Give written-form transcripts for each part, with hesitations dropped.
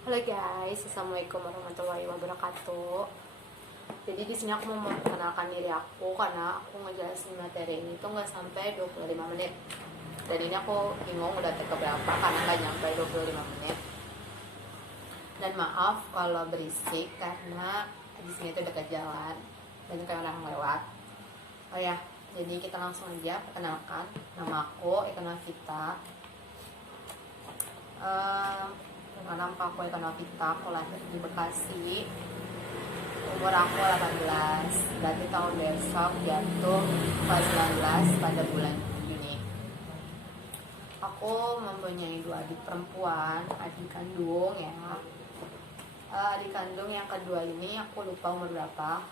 Halo guys, assalamualaikum warahmatullahi wabarakatuh. Jadi di sini aku mau memperkenalkan diri aku karena aku ngejelasin materi ini tuh nggak sampai 25 menit. Dan ini aku bingung udah take berapa karena nggak nyampe 25 menit. Dan maaf kalau berisik karena di sini tuh dekat jalan dan kayak orang lewat. Oh ya, jadi kita langsung aja perkenalkan. Nama aku Eka Navita. Nama aku Eka Novita, aku lahir di Bekasi. Umur aku 18, berarti tahun besok jatuh kelas 19 pada bulan Juni. Aku mempunyai 2 adik perempuan, adik kandung ya. Adik kandung yang kedua ini aku lupa umur berapa,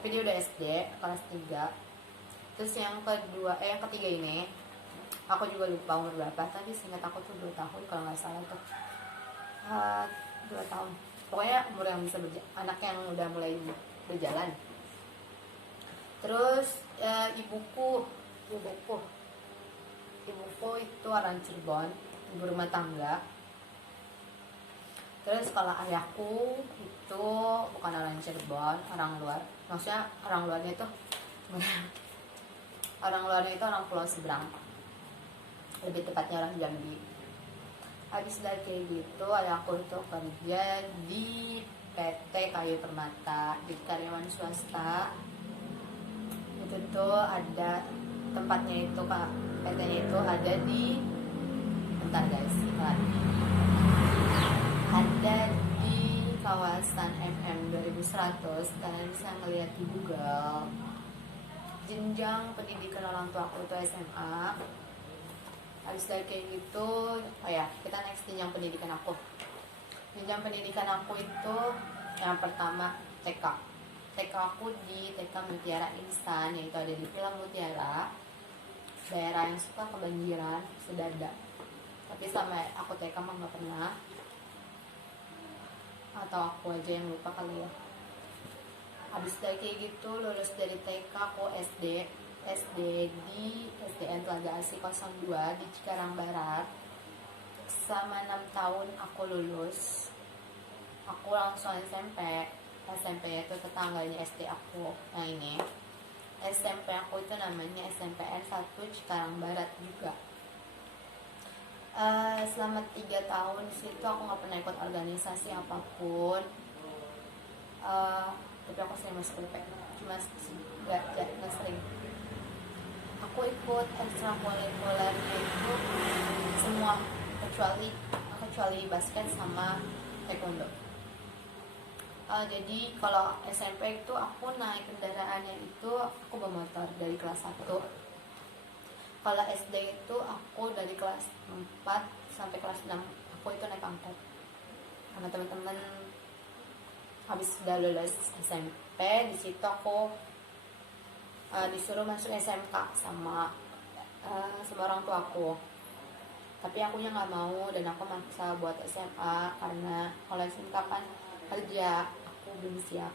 tapi dia udah SD kelas 3. Terus yang ketiga ini aku juga lupa umur berapa, tadi seingat aku tuh 2 tahun kalau nggak salah tuh. 2 tahun pokoknya umur yang bisa anak yang udah mulai berjalan. Terus ibuku itu orang Cirebon, ibu rumah tangga. Terus kalau ayahku itu bukan orang Cirebon, orang luar, maksudnya orang luarnya itu orang Pulau Seberang, lebih tepatnya orang Jambi. Habis dari kayak gitu ayahku itu kerja di PT Kayu Permata, di karyawan swasta. Itu tuh ada tempatnya itu, Kak, PT-nya itu ada di, bentar guys, ada di kawasan MM 2100. Kalian bisa ngeliat di Google. Jenjang pendidikan orang tua aku itu SMA. Habis dari kayak gitu, kita next jenjang pendidikan aku. Jenjang pendidikan aku itu yang pertama TK. TK aku di TK Mutiara Instan, yaitu ada di Villa Mutiara, daerah yang suka kebanjiran, Sedada. Tapi sama aku TK mah nggak pernah, atau aku aja yang lupa kali ya. Habis dari kayak gitu lulus dari TK aku SD di SDN Telaga Asih 02 di Cikarang Barat. Selama 6 tahun aku lulus. Aku langsung SMP itu tetangganya SD aku yang ini. SMP aku itu namanya SMPN 1 Cikarang Barat juga. Selama 3 tahun di situ aku nggak pernah ikut organisasi apapun. Tapi aku sering masuk PP, cuma nggak sering. Aku ikut ekstrakurikulernya itu semua kecuali basket sama taekwondo. Jadi kalau SMP itu aku naik kendaraannya itu aku bawa motor dari kelas 1. Kalau SD itu aku dari kelas 4 sampai kelas 6 aku itu naik angkot sama teman-teman. Habis udah lulus SMP, di situ aku disuruh masuk SMK sama orang tua aku. Tapi akunya nggak mau dan aku maksa buat SMA karena kalau SMK kan kerja, aku belum siap.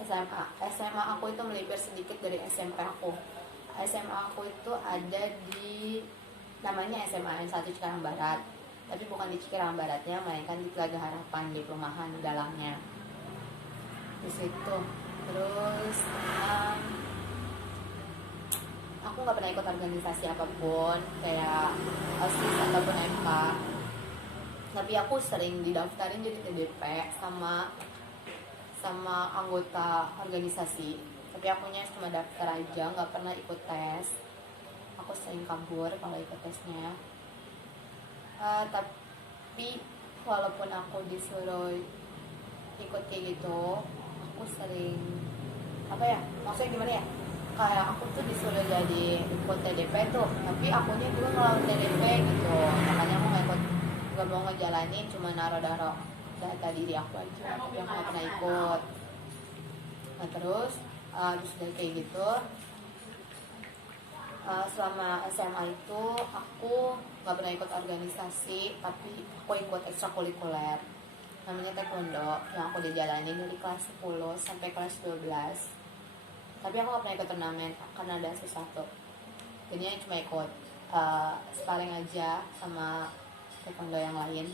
SMA aku itu melipir sedikit dari SMP aku. SMA aku itu ada di namanya SMA N1 Cikarang Barat, tapi bukan di Cikarang Baratnya, melainkan di Telaga Harapan, di perumahan dalangnya di situ. Terus aku nggak pernah ikut organisasi apapun kayak OSIS ataupun MK, tapi aku sering didaftarin jadi TDP sama anggota organisasi. Tapi akunya cuma daftar aja, nggak pernah ikut tes. Aku sering kabur kalau ikut tesnya. Tapi walaupun aku disuruh ikut kayak gitu, aku sering maksudnya gimana ya, kayak aku tuh disuruh jadi ikut TDP tuh, tapi akunya juga ngelawan TDP gitu. Makanya aku nggak mau ngejalanin, cuma naro-naro data diri aku aja, tapi aku nggak pernah ikut. Nah terus dari kayak gitu, selama SMA itu aku nggak pernah ikut organisasi, tapi aku ikut ekstrakurikuler namanya taekwondo yang aku dijalanin dari kelas 10 sampai kelas 12. Tapi aku nggak pernah ikut turnamen karena ada sesuatu, jadinya cuma ikut sparring aja sama taekwondo yang lain.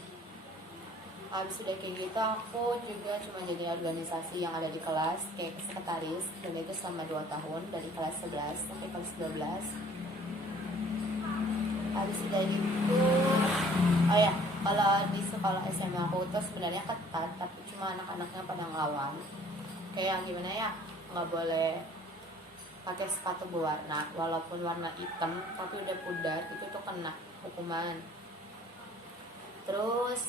Habis udah kayak gitu aku juga cuma jadi organisasi yang ada di kelas kayak sekretaris, dan itu selama 2 tahun dari kelas 11 sampai kelas 12. Habis udah gitu, oh ya, kalau di sekolah SMA aku tuh sebenarnya ketat, tapi cuma anak-anaknya pada ngelawan. Kayak yang gimana ya, nggak boleh pakai sepatu berwarna, walaupun warna hitam tapi udah pudar itu tuh kena hukuman. Terus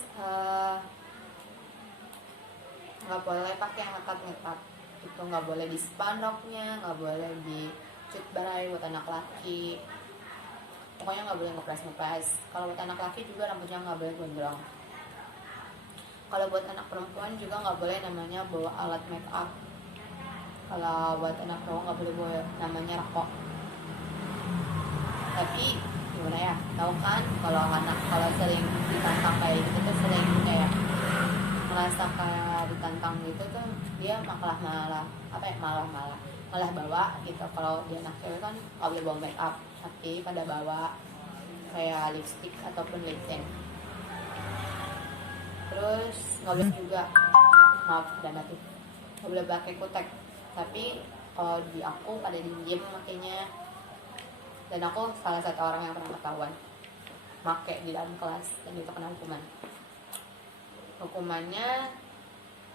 nggak boleh pakai yang ngetat, itu nggak boleh di spanduknya, nggak boleh di cut barai buat anak laki, pokoknya nggak boleh ngepres. Kalau buat anak laki juga rambutnya nggak boleh gondrong. Kalau buat anak perempuan juga nggak boleh namanya bawa alat make up. Kalau buat anak cowok nggak boleh bawa namanya rokok. Tapi gimana ya, tahu kan kalau sering ditantang kayak gitu tuh sering kayak merasa kayak ditantang gitu tuh dia malah bawa gitu. Kalau dia anak cewek kan nggak boleh bawa make up, tapi pada bawa kayak lipstick ataupun lip tint. Terus nggak boleh juga, maaf dan mati, nggak boleh pakai kutek. Tapi kalau di aku pada diem makanya, dan aku salah satu orang yang pernah ketahuan make di dalam kelas dan itu kena hukuman.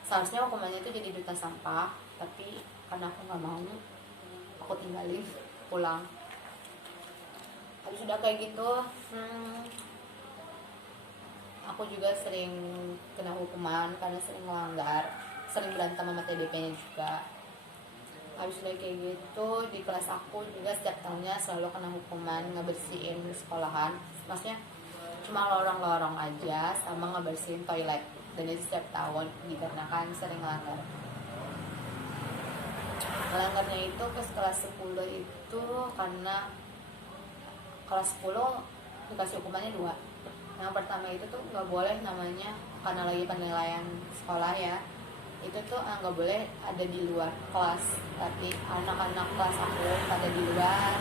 Seharusnya hukumannya itu jadi duta sampah, tapi karena aku nggak mau, aku tinggalin pulang. Habis udah kayak gitu, aku juga sering kena hukuman karena sering melanggar, sering berantem sama TDP-nya juga. Habis udah kayak gitu, di kelas aku juga setiap tahunnya selalu kena hukuman ngebersihin sekolahan. Maksudnya cuma lorong-lorong aja sama ngebersihin toilet, dan itu setiap tahun dikarenakan sering melanggar. Melanggarnya itu ke kelas 10 itu karena kelas 10 dikasih hukumannya 2. Yang pertama itu tuh nggak boleh namanya, karena lagi penilaian sekolah ya, itu tuh nggak boleh ada di luar kelas, tapi anak-anak kelas aku pada di luar,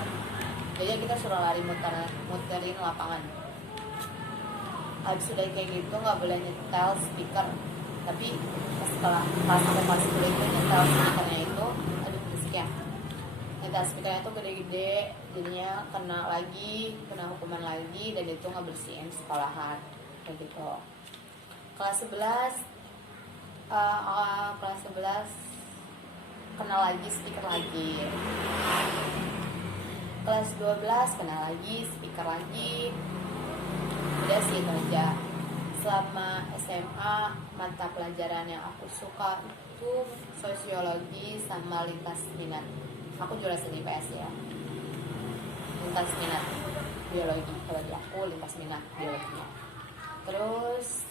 jadi kita suruh lari muterin lapangan. Habis udah kayak gitu nggak boleh nyetel speaker, tapi setelah kelas sampai kelas 10 itu nyetel speakernya itu, aduh berisik ya, nyetel speakernya tuh gede-gede, jadinya kena hukuman lagi, dan itu ngebersihin sekolahan kayak gitu. Kelas 11 kena lagi speaker lagi. Kelas 12 kena lagi speaker lagi. Udah sih itu aja. Selama SMA mata pelajaran yang aku suka itu sosiologi sama lintas minat. Aku juara seni PS ya. Lintas minat biologi, kalau di aku lintas minat biologi. Terus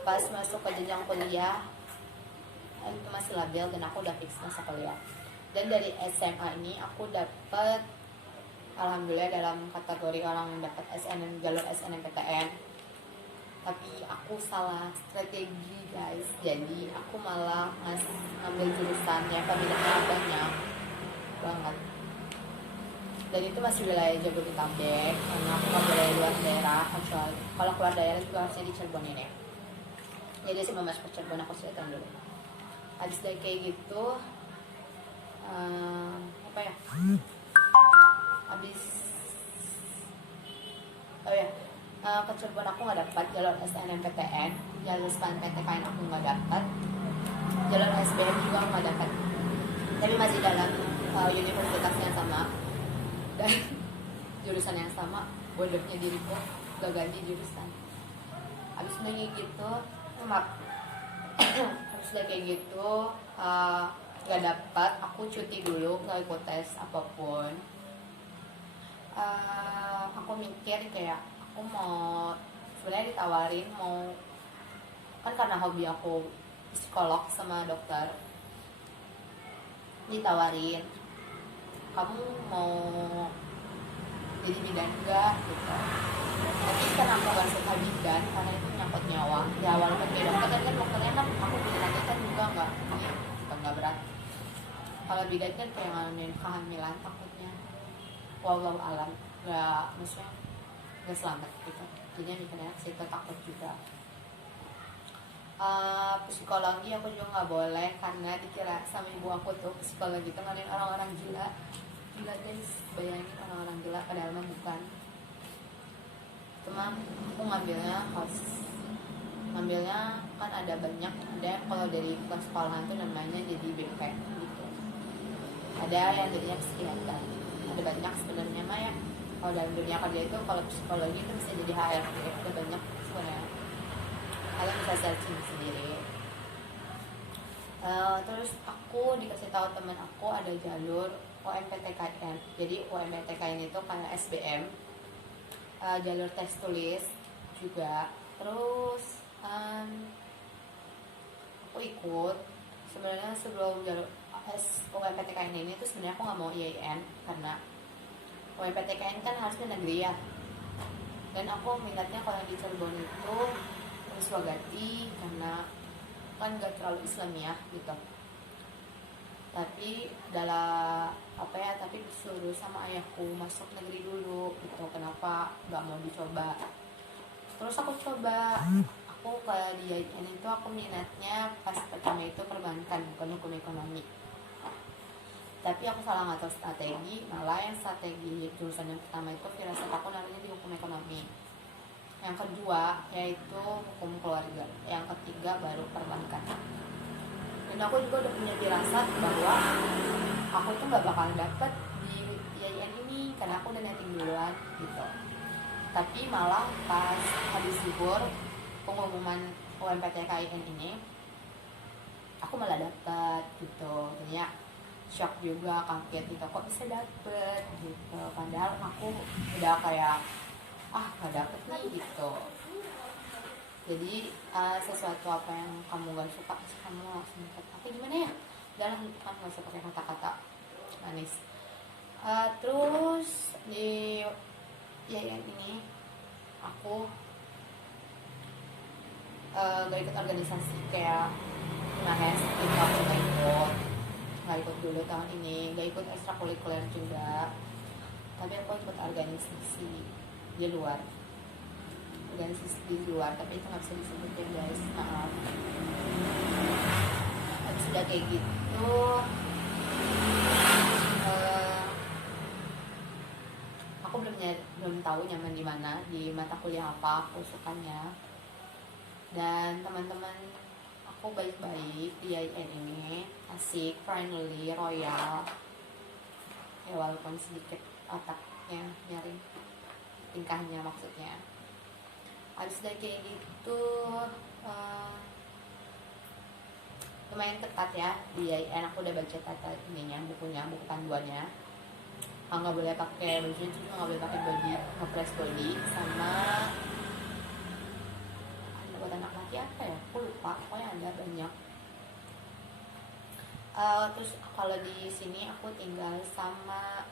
pas masuk ke jenjang kuliah itu masih labil dan aku udah fix masuk kuliah. Dan dari SMA ini aku dapet, alhamdulillah, dalam kategori orang yang dapat jalur SNMPTN. Tapi aku salah strategi guys, jadi aku malah ngambil jurusan yang peminatnya banyak banget, dan itu masih wilayah Jabodetabek karena aku nggak boleh luar daerah, kecuali kalau keluar daerah juga harusnya di Cirebon ini. Jadi sih mau masuk ke Cirebon aku sudah dulu. Habis dari kayak gitu ke Cirebon aku nggak dapat jalur SNMPTN, jalur SNMPTN aku nggak dapat, jalur SBM juga aku nggak dapat, tapi masih dalam universitas yang sama dan jurusan yang sama. Bodohnya diriku gak ganti jurusan. Habis udah kayak gitu gak dapat, aku cuti dulu, gak ikut tes apapun. Aku mikir kayak aku mau, sebenarnya ditawarin mau, kan karena hobi aku psikolog sama dokter, ditawarin kamu mau jadi bidan enggak gitu. Tapi karena aku gak suka bidan karena itu menyangkut nyawa. Ya walaupun kayak dokter kan dokternya kan aku bidan aja kan juga nggak berat. Kalau bidan kan kayak ngalamin kehamilan takutnya. Wallahu alam, maksudnya nggak selamat gitu. Jadi mikirnya situ takut juga. Psikologi aku juga nggak boleh karena dikira sama ibu aku tuh psikologi itu ngadain orang-orang gila. Gila guys, bayangin orang-orang gila padahal mah bukan. Cuma aku ngambilnya kan ada banyak, ada yang kalau dari kelas sekolahan tuh namanya jadi BP gitu, ada yang jadinya psikiater, ada banyak sebenarnya mah ya. Kalau dalam dunia kerja itu kalau psikologi itu bisa jadi HRD, ada banyak sebenarnya, kalian bisa searching sendiri. Terus aku dikasih tahu teman aku ada jalur UMPTKN. Jadi UMPTKN itu kayak SBM, jalur tes tulis juga. Terus aku ikut. Sebenarnya sebelum jalur UMPTKN ini tuh sebenarnya aku nggak mau IAIN karena UMPTKN kan harusnya negeri ya. Dan aku minatnya kalau di Cirebon itu Wiswagati karena kan gak terlalu Islamiyah gitu. Tapi tapi disuruh sama ayahku masuk negeri dulu gitu. Kenapa gak mau dicoba? Terus aku coba. Aku ke di IAIN itu aku minatnya pas pertama itu perbankan, bukan hukum ekonomi. Tapi aku salah ngatur strategi, malah yang strategi jurusan yang pertama itu firasat aku naruhnya di hukum ekonomi. Yang kedua yaitu hukum keluarga, yang ketiga baru perbankan. Dan aku juga udah punya firasat bahwa aku tuh nggak bakal dapet di IAIN ini karena aku udah netting duluan gitu. Tapi malah pas habis zuhur pengumuman UMPTKN ini aku malah dapet gitu. Jadinya shock juga, kaget gitu, kok bisa dapet gitu, padahal aku udah kayak gak dapet nih gitu. Jadi sesuatu apa yang kamu gak suka kamu langsung kata gimana ya, dalam kan gak usah pakai kata-kata manis. Terus di IAIN ini aku gak ikut organisasi kayak Mahes itu, aku gak ikut dulu tahun ini, gak ikut ekstrakurikuler juga. Tapi aku ikut organisasi di luar, tapi itu nggak bisa disebutin guys, maaf. Habis udah kayak gitu aku belum tahu nyaman di mana, di mata kuliah apa aku sukanya. Dan teman-teman aku baik-baik di IAIN ini, asik, friendly, royal ya, walaupun sedikit otaknya nyaring tingkahnya maksudnya. Habis dari kayak gitu lumayan ketat ya di IAIN. Aku udah baca tata ininya, buku panduannya. Nggak boleh pakai bajunya, juga nggak boleh pakai body, ngepres body, sama ada buat anak laki apa ya, aku lupa, pokoknya ada banyak. Terus kalau di sini aku tinggal sama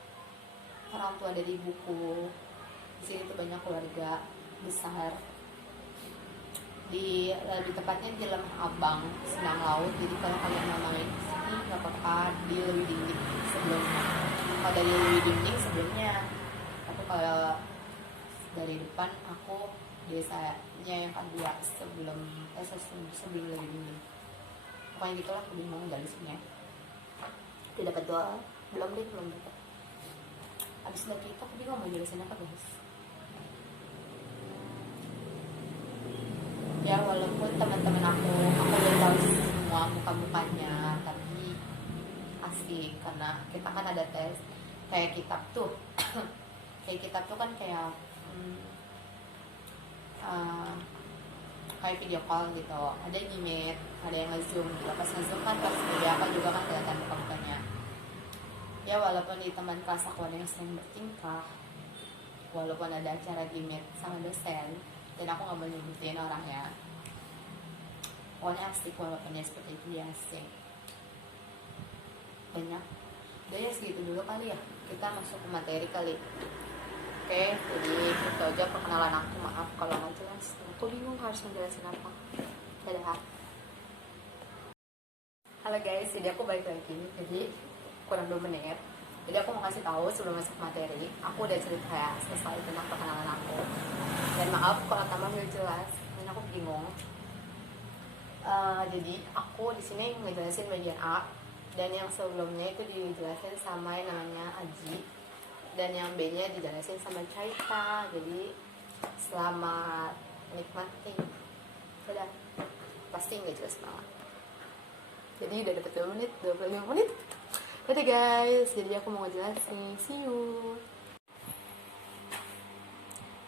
orang tua dari ibuku. Di sini tuh banyak keluarga besar. Lebih tepatnya di Lemah Abang, Senang Laut. Jadi kalau kalian mau main sini nggak apa-apa, di Lewi Dinding sebelumnya. Kalau dari Lewi Dinding sebelumnya, tapi kalau dari depan aku desanya yang kedua sebelum Lewi Dinding. Pokoknya gitulah, aku bingung jelasinnya. Tidak dapat doa, belum dapat. Habis dari itu aku bingung mau jelasin apa guys. Ya walaupun teman-teman aku udah tahu semua muka-mukanya, tapi asik karena kita kan ada tes kayak kitab tuh kan kayak kayak video call gitu, ada yang meet, ada yang nge-zoom gitu. Pas nge-zoom kan pas video apa juga kan kelihatan muka-mukanya. Ya walaupun di teman kelas aku ada yang sering bertingkah, walaupun ada acara di meet sama dosen, dan aku gak mau nyebutin orangnya, pokoknya asik walaupun ya seperti itu, dia asik banyak. Udah ya segitu dulu kali ya, kita masuk ke materi kali. Oke, jadi itu aja perkenalan aku, maaf kalau nggak jelas, aku bingung harus menjelasin apa. Dadah. Halo guys, jadi aku balik lagi, jadi kurang 2 menit. Jadi aku mau kasih tahu sebelum masuk materi, aku udah cerita ya selesai tentang perkenalan aku. maaf kalau tambah gak jelas, karena aku bingung. Jadi aku di sini ngejelasin bagian A, dan yang sebelumnya itu dijelasin sama yang namanya Aji, dan yang B-nya dijelasin sama Caita. Jadi selamat menikmati. Udah, pasti nggak jelas banget. Jadi udah dapet 25 menit. Oke guys, jadi aku mau ngejelasin. See you.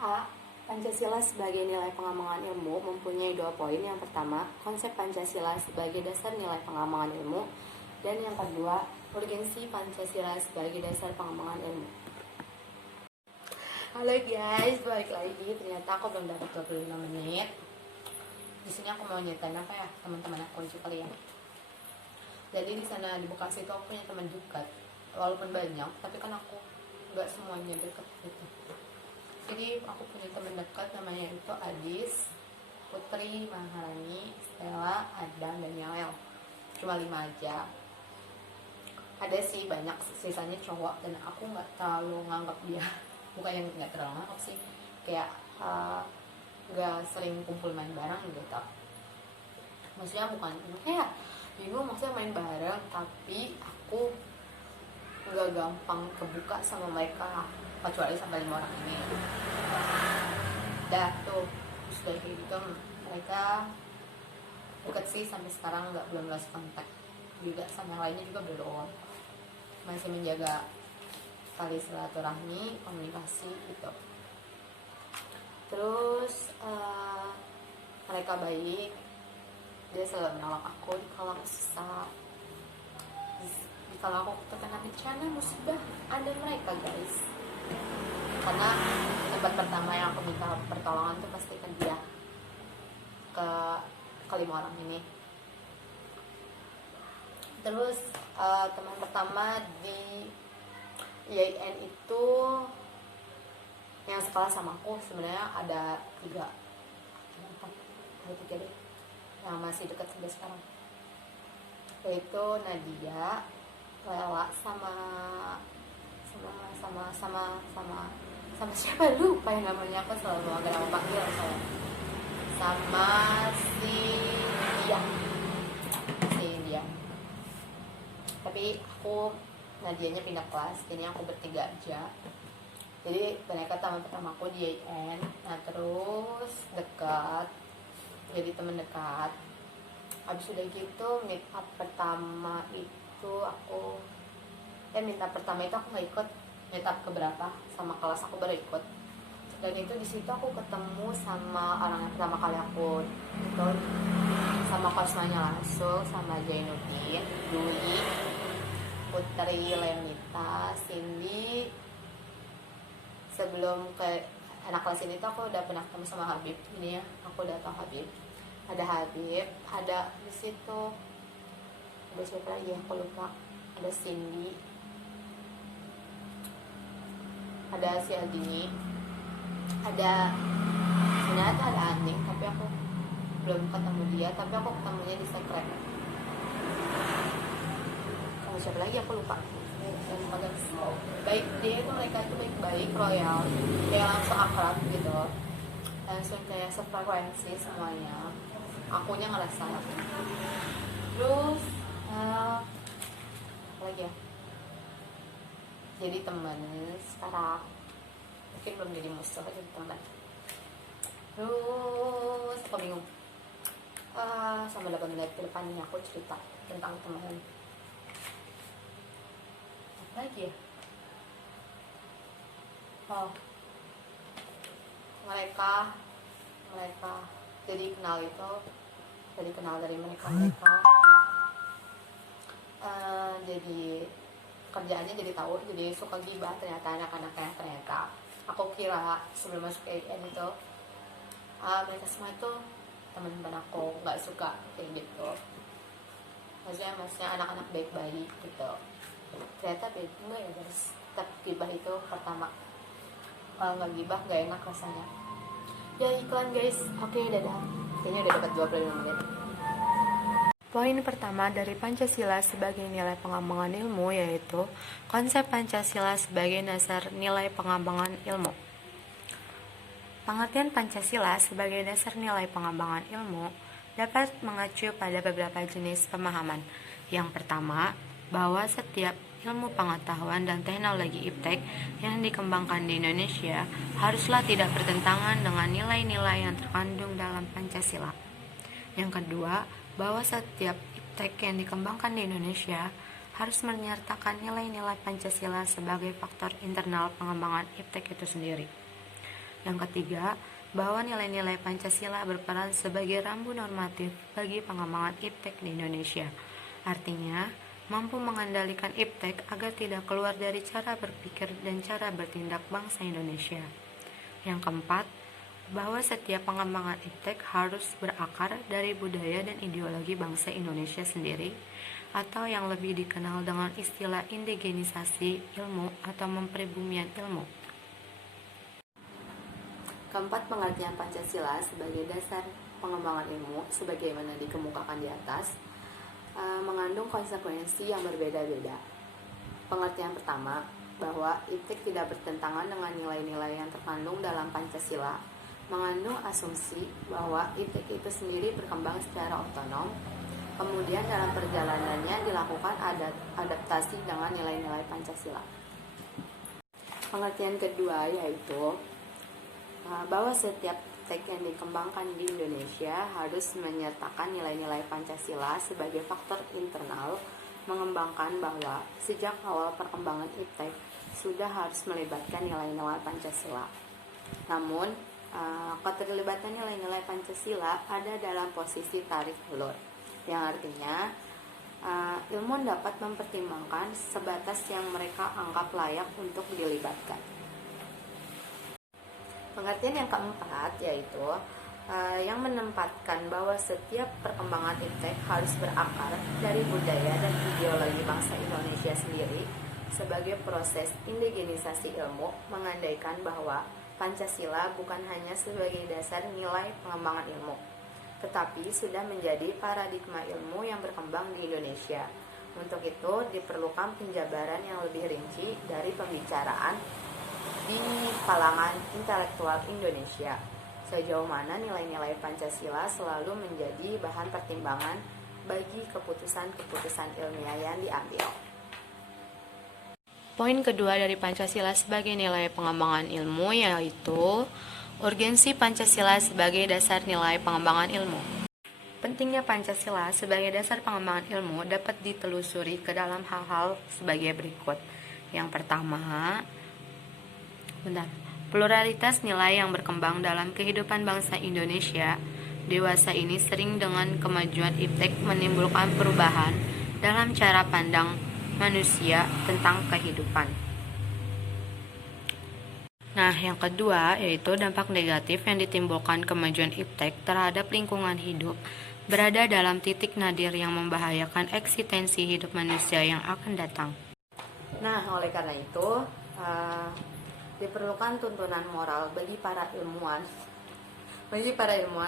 A. Pancasila sebagai nilai pengembangan ilmu mempunyai 2 poin. Yang pertama, konsep Pancasila sebagai dasar nilai pengembangan ilmu. Dan yang kedua, urgensi Pancasila sebagai dasar pengembangan ilmu. Halo guys, balik lagi. Ternyata aku belum dapat 25 menit. Di sini aku mau nyetain apa ya, teman-teman aku juga kali ya. Jadi di sana di Bekasi itu aku punya teman dekat. Walaupun banyak, tapi kan aku nggak semuanya dekat gitu. Jadi aku punya teman dekat namanya itu Adis, Putri, Maharani, Stella, Adam, dan Yael. Cuma 5 aja. Ada sih banyak, sisanya cowok, dan aku nggak terlalu nganggap dia. Bukan yang nggak terlalu nganggap sih, kayak nggak sering kumpul main bareng gitu. Maksudnya bukan kayak maksudnya main bareng, tapi aku nggak gampang kebuka sama mereka, kecuali sama 5 orang ini. Dah tuh, terus kayak gitu mereka deket sih sampai sekarang, belum lost kontak juga, sama yang lainnya juga belum, masih menjaga tali silaturahmi, komunikasi gitu. Terus mereka baik, dia selalu menolong aku kalau aku susah, kalau aku terkena bencana musibah, ada mereka guys. Karena tempat pertama yang aku minta pertolongan tuh pasti ke dia, ke 5 orang ini. Terus teman pertama di IAIN itu yang sekolah sama aku sebenarnya ada 3 deh yang masih dekat sampai sekarang, yaitu Nadia, Lela, sama siapa, lupa yang namanya, aku selalu agak nama panggil soalnya, sama si India. Tapi aku Nadianya pindah kelas, jadi aku bertiga aja. Jadi mereka teman pertama aku di IAIN. Nah terus dekat, jadi teman dekat. Habis udah gitu meet up pertama itu aku nggak ikut. Meet up keberapa sama kelas aku baru ikut. Dan itu di situ aku ketemu sama orang yang pertama kali aku itu, sama Kosmanya langsung, sama Jainuddin, Dwi, Putri, Leonita, Cindy. Sebelum ke anak kelas ini tuh aku udah pernah ketemu sama Habib. Ini ya, aku udah tahu Habib. Ada Habib, ada di situ. Ada siapa lagi? Aku lupa. Ada Cindy. Ada si Aldini. Ada sebenarnya tuh ada Aning, tapi aku belum ketemu dia. Tapi aku ketemunya di sekret. Kamu siapa lagi? Aku lupa. Dan baik, dia itu mereka itu baik-baik, royal, kayak langsung akrab gitu, langsung kayak sefrekuensi semuanya. Akunya ngerasa. Terus apa lagi ya, jadi teman sekarang, mungkin belum jadi musuh, jadi teman. Terus aku bingung, sama 8 menit ke depan ini aku cerita tentang teman. Apa lagi ya? Mereka jadi kenal dari mereka. Jadi kerjaannya jadi tahu, jadi suka gibah ternyata anak-anaknya. Ternyata aku kira sebelum masuk IAIN itu mereka semua itu teman-teman aku, nggak suka kayak gitu. Maksudnya anak-anak baik-baik gitu. Ternyata beda enggak ya guys. Tapi gibah itu pertama, kalau nggak gibah nggak enak rasanya. Ya iklan guys. Oke, dadah. Kayaknya udah dapat 25 menit. Poin pertama dari Pancasila sebagai nilai pengembangan ilmu yaitu konsep Pancasila sebagai dasar nilai pengembangan ilmu. Pengertian Pancasila sebagai dasar nilai pengembangan ilmu dapat mengacu pada beberapa jenis pemahaman. Yang pertama, bahwa setiap ilmu pengetahuan dan teknologi iptek yang dikembangkan di Indonesia haruslah tidak bertentangan dengan nilai-nilai yang terkandung dalam Pancasila. Yang kedua, bahwa setiap iptek yang dikembangkan di Indonesia harus menyertakan nilai-nilai Pancasila sebagai faktor internal pengembangan iptek itu sendiri. Yang ketiga, bahwa nilai-nilai Pancasila berperan sebagai rambu normatif bagi pengembangan iptek di Indonesia. Artinya, mampu mengendalikan iptek agar tidak keluar dari cara berpikir dan cara bertindak bangsa Indonesia. Yang keempat, bahwa setiap pengembangan iptek harus berakar dari budaya dan ideologi bangsa Indonesia sendiri, atau yang lebih dikenal dengan istilah indigenisasi ilmu atau mempribumian ilmu. Keempat, pengertian Pancasila sebagai dasar pengembangan ilmu sebagaimana dikemukakan di atas mengandung konsekuensi yang berbeda-beda. Pengertian pertama, bahwa iptek tidak bertentangan dengan nilai-nilai yang terkandung dalam Pancasila, mengandung asumsi bahwa iptek itu sendiri berkembang secara otonom, kemudian dalam perjalanannya dilakukan adaptasi dengan nilai-nilai Pancasila. Pengertian kedua yaitu bahwa setiap iptek yang dikembangkan di Indonesia harus menyertakan nilai-nilai Pancasila sebagai faktor internal, mengembangkan bahwa sejak awal perkembangan iptek sudah harus melibatkan nilai-nilai Pancasila. Namun, keterlibatan nilai-nilai Pancasila ada dalam posisi tarik ulur, yang artinya ilmuwan dapat mempertimbangkan sebatas yang mereka anggap layak untuk dilibatkan. Pengertian yang keempat yaitu yang menempatkan bahwa setiap perkembangan iptek harus berakar dari budaya dan ideologi bangsa Indonesia sendiri sebagai proses indigenisasi ilmu, mengandaikan bahwa Pancasila bukan hanya sebagai dasar nilai pengembangan ilmu, tetapi sudah menjadi paradigma ilmu yang berkembang di Indonesia. Untuk itu diperlukan penjabaran yang lebih rinci dari pembicaraan di kalangan intelektual Indonesia, sejauh mana nilai-nilai Pancasila selalu menjadi bahan pertimbangan bagi keputusan-keputusan ilmiah yang diambil. Poin kedua dari Pancasila sebagai nilai pengembangan ilmu yaitu urgensi Pancasila sebagai dasar nilai pengembangan ilmu. Pentingnya Pancasila sebagai dasar pengembangan ilmu dapat ditelusuri ke dalam hal-hal sebagai berikut. Yang pertama, pluralitas nilai yang berkembang dalam kehidupan bangsa Indonesia dewasa ini sering dengan kemajuan iptek menimbulkan perubahan dalam cara pandang manusia tentang kehidupan. Nah, yang kedua yaitu dampak negatif yang ditimbulkan kemajuan iptek terhadap lingkungan hidup berada dalam titik nadir yang membahayakan eksistensi hidup manusia yang akan datang. Nah, oleh karena itu diperlukan tuntunan moral bagi para ilmuwan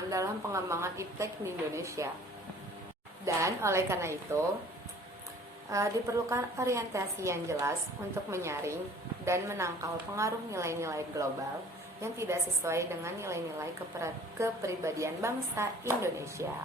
dalam pengembangan iptek di Indonesia. Dan oleh karena itu diperlukan orientasi yang jelas untuk menyaring dan menangkal pengaruh nilai-nilai global yang tidak sesuai dengan nilai-nilai kepribadian bangsa Indonesia.